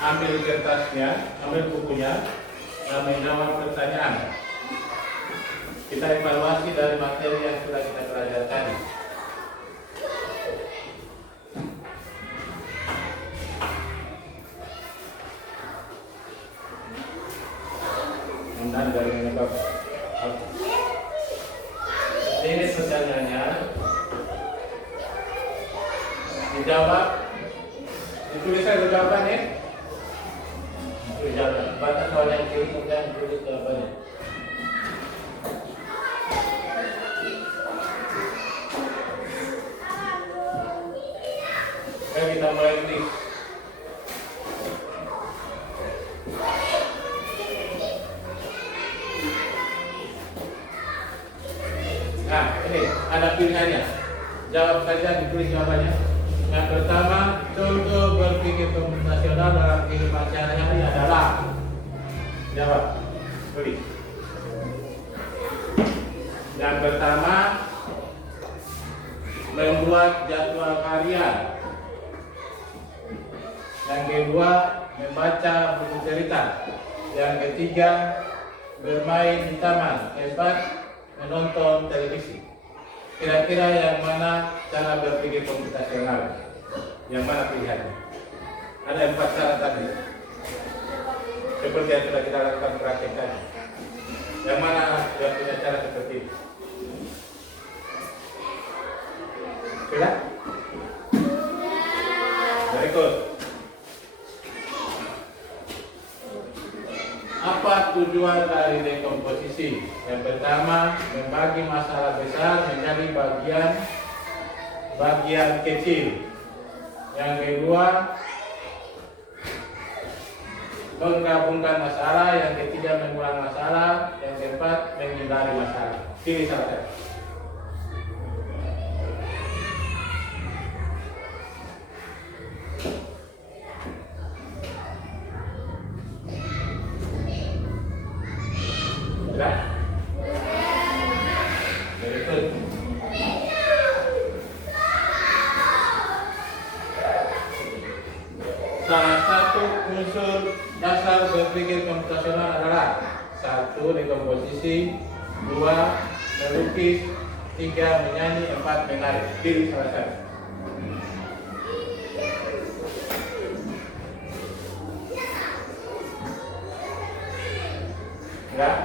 ambil kertasnya, ambil bukunya, nama pertanyaan. Kita evaluasi dari materi yang sudah kita pelajari tadi. Ditulis saja jawabannya. Tulis jawaban. Baca soal yang kiri kemudian tulis jawabannya. Oke, kita mulai tulis. Nah, ini ada pilihannya. Jawab saja, ditulis jawabannya. Yang pertama, contoh berpikir komputasional dalam kehidupan sehari-hari adalah. Jawab, tulis. Yang pertama, membuat jadwal harian. Yang kedua, membaca buku cerita. Yang ketiga, bermain di taman. Keempat, menonton televisi. Kira-kira yang mana cara berpikir komputasional? Yang mana pilihannya? Ada 4 cara tadi. Seperti yang sudah kita lakukan praktek tadi. Yang mana yang punya cara seperti ini? Sudah? Berikut. Apa tujuan dari dekomposisi? Yang pertama, membagi masalah besar menjadi bagian kecil. Yang kedua, menggabungkan masalah. Yang ketiga, mengulang masalah. Yang keempat, menghindari masalah. Pilih salah satu. Sudah? Berikut. Salah satu unsur dasar berpikir komputasional adalah 1. Dekomposisi, 2. Melukis, 3. Menyanyi, 4. Menari. Pilih salah satu. Enggak?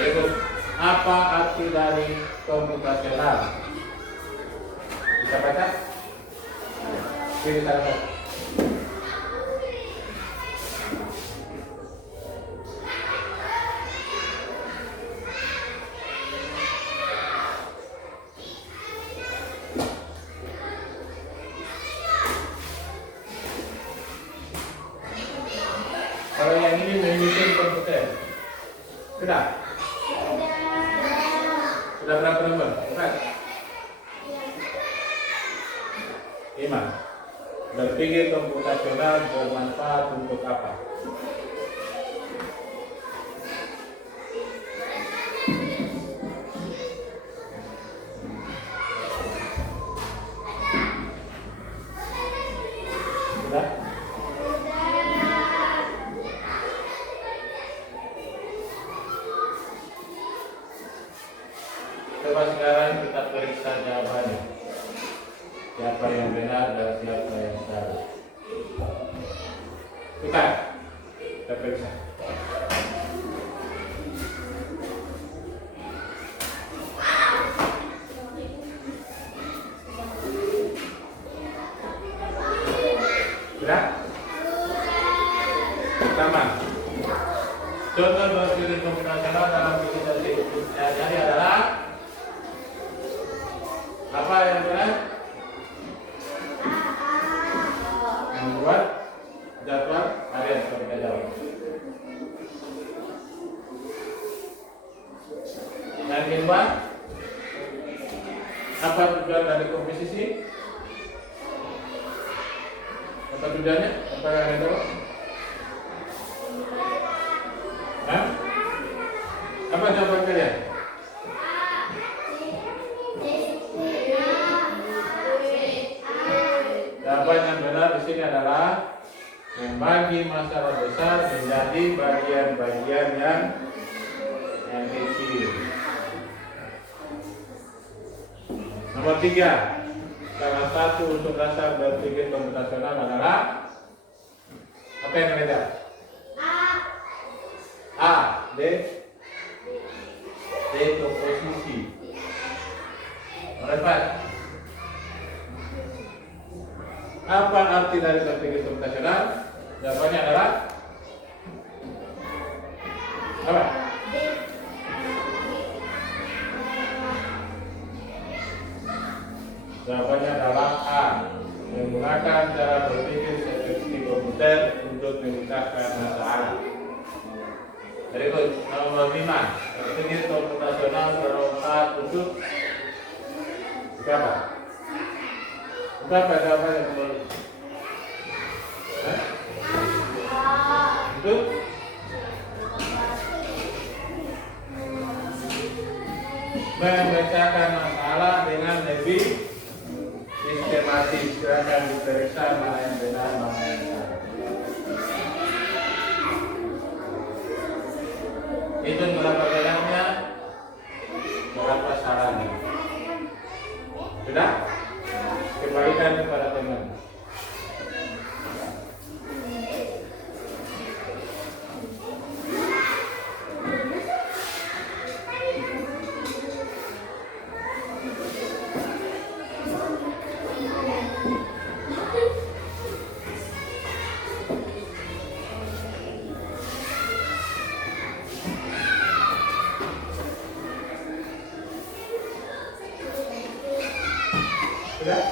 Berikut. Apa arti dari komputasional? Bisa baca? Pilih salah satu. Kalau yang ini menyusun komputer. Sudah? Sudah berapa nomor? 4? 5. Berpikir komputasional bermanfaat untuk apa? Sudah? Coba sekarang kita periksa jawabannya. Siapa yang benar dan siapa yang salah. Kita periksa. Sudah? Pertama, contoh berpikir komputasional dalam kehidupan sehari-hari adalah apa yang benar? Membuat jadwal harian. Kita jawab. Yang kedua, apa tujuan dari komposisi? Apa tujuannya? Apa yang ada? Hah? Apa jawaban kalian? Jawaban yang benar di sini adalah membagi masalah besar menjadi bagian-bagian yang kecil. Nomor 3, salah satu unsur dasar berpikir komputasional adalah apa yang beda? A. Dekomposisi. Nomor 4. Apa arti dari strategi komputasional? Jawabannya adalah apa? Jawabannya adalah A. Menggunakan cara berpikir seperti komputer untuk memecahkan masalah. Berikut nomor 5. Strategi komputasional bermanfaat untuk apa? Berapa jawabannya kembali? Untuk memecahkan masalah dengan lebih sistematis. Silakan diperiksa mana yang benar, mana yang salah. Itu berapa benarnya, berapa salahnya. Sudah? Kembalikan kepada teman. Sudah?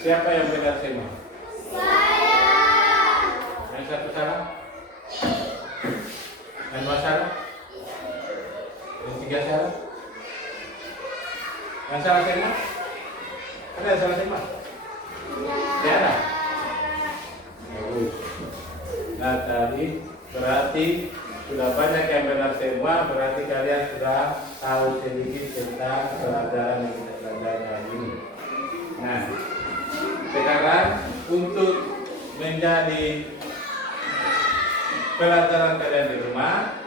Siapa yang benar semua? Saya. Yang satu salah? Yang dua salah? Yang tiga salah? Yang salah semua? Ada yang salah semua? Tidak ada. Bagus. Nah tadi berarti sudah banyak yang benar semua, berarti kalian sudah tahu sedikit tentang pelajaran yang kita pelajari hari ini. Nah, sekarang untuk menjadi pelajaran kalian di rumah,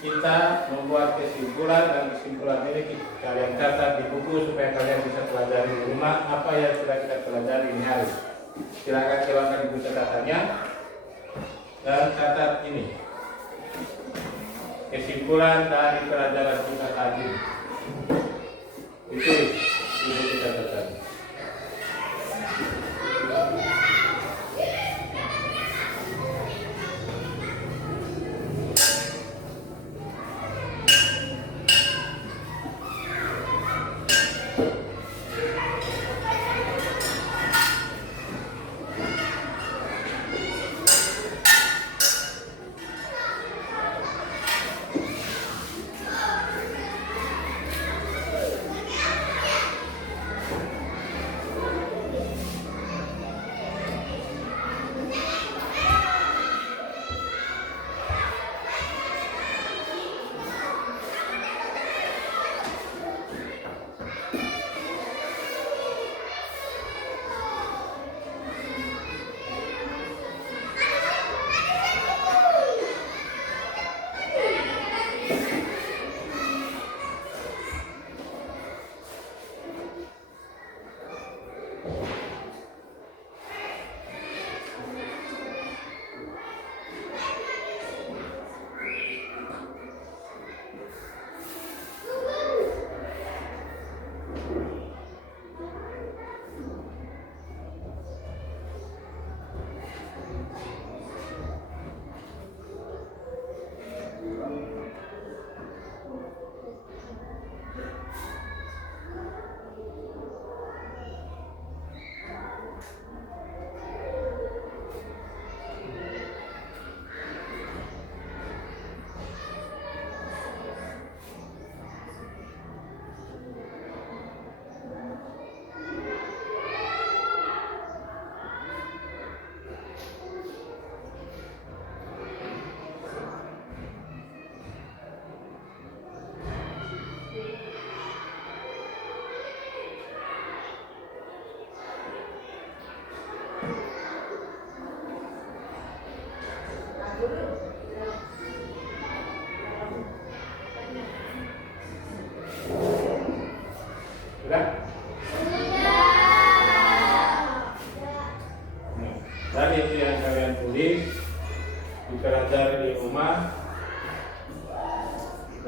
kita membuat kesimpulan dan kesimpulan ini kalian catat di buku supaya kalian bisa pelajari di rumah apa yang sudah kita pelajari ini hari. Silakan keluarkan buku catatannya dan catat ini. Kesimpulan dari pelajaran kita tadi itu buku catatan.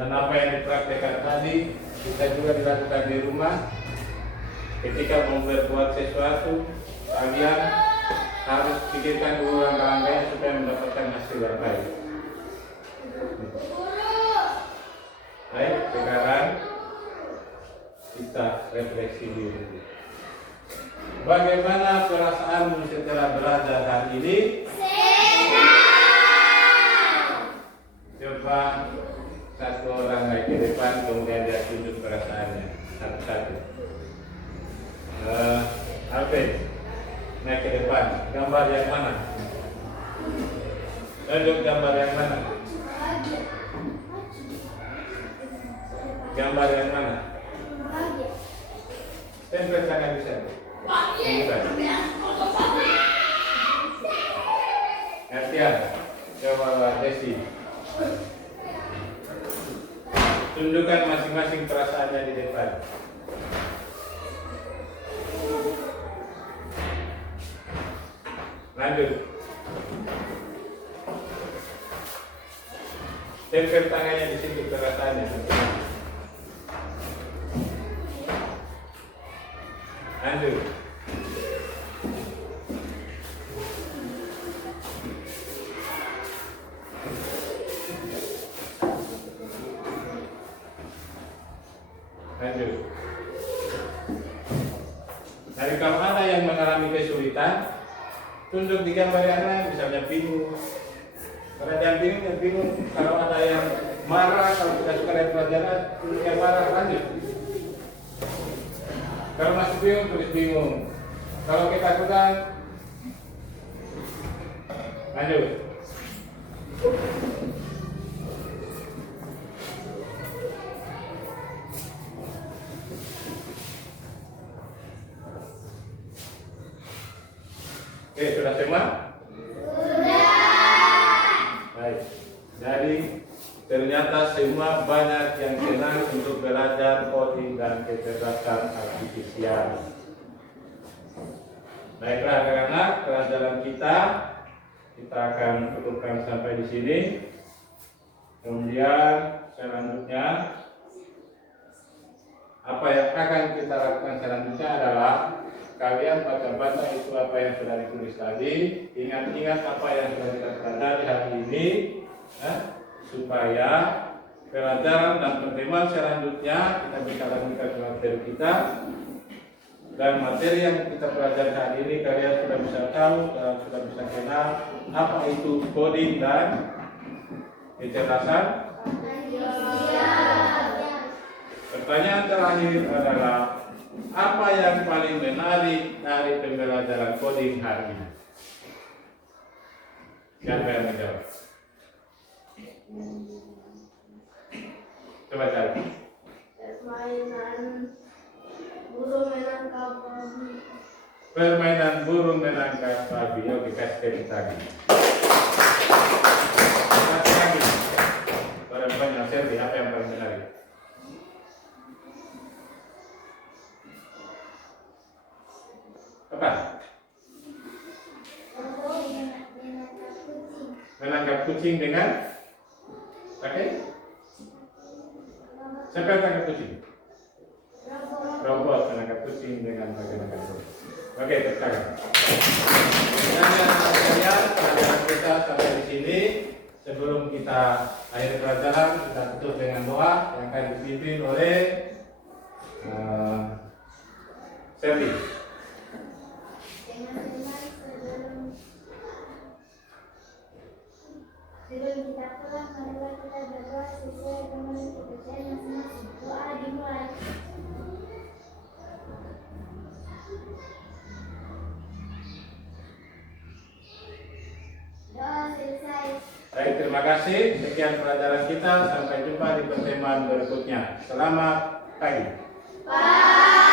Dan apa yang dipraktekkan tadi bisa juga dilakukan di rumah. Ketika mau berbuat sesuatu, kalian harus pikirkan dulu langkah-langkahnya supaya mendapatkan hasil yang baik. Baik, sekarang kita refleksi dulu. Bagaimana perasaanmu setelah belajar hari ini? Coba satu orang naik ke depan, kemudian dia tunjuk perasaannya satu-satu. Alvin, naik ke depan. Gambar yang mana? Tunjuk gambar yang mana? Gambar yang mana? Tempel tangan di sana. Artian, coba Desi. Tunjukkan masing-masing perasaannya di depan. Lanjut. Tempel tangannya di situ perasaannya. Lanjut. Lanjut. Dari kalau ada yang mengalami kesulitan, tunjuk di gambar yang lain, misalnya bingung. Kalau ada yang bingung. Kalau ada yang marah, kalau tidak suka dari pelajaran, tunjuk yang marah, lanjut. Kalau masih bingung, tulis bingung. Kalau ketakutan, lanjut. Oke, sudah semua? Baik. Jadi ternyata semua banyak yang senang untuk belajar coding dan kecerdasan artifisial. Baiklah anak-anak, pelajaran kita akan cukupkan sampai di sini. Kemudian selanjutnya apa yang akan kita lakukan selanjutnya adalah kalian baca-baca itu apa yang sudah ditulis tadi, ingat-ingat apa yang sudah kita pelajari hari ini, supaya pelajaran dan pertemuan selanjutnya kita bisa lanjutkan materi kita, dan materi yang kita pelajari hari ini kalian sudah bisa tahu dan sudah bisa kenal apa itu coding dan kecerdasan. Pertanyaan terakhir adalah apa yang paling menarik dari pembelajaran coding hari ini? Siapa yang menjawab? Coba cari. Permainan burung menangkap babi. Oke, kasih kredit lagi. Kasih lagi. Barang banyak Serdi, apa yang paling menarik? Apa? Menangkap kucing dengan pakai? Siapa yang tangkap kucing? Robot menangkap kucing dengan pakai menangkap kucing. Oke, tertarik. Dan sekalian, pelajaran kita sampai di sini. Sebelum kita akhir pelajaran, kita tutup dengan doa yang akan dipimpin oleh Serdi. Sebelum kita pulang, marilah kita berdoa sesuai dengan kepercayaan masing-masing. Doa dimulai. Doa selesai. Baik, terima kasih. Sekian pelajaran kita. Sampai jumpa di pertemuan berikutnya. Selamat pagi. Bye.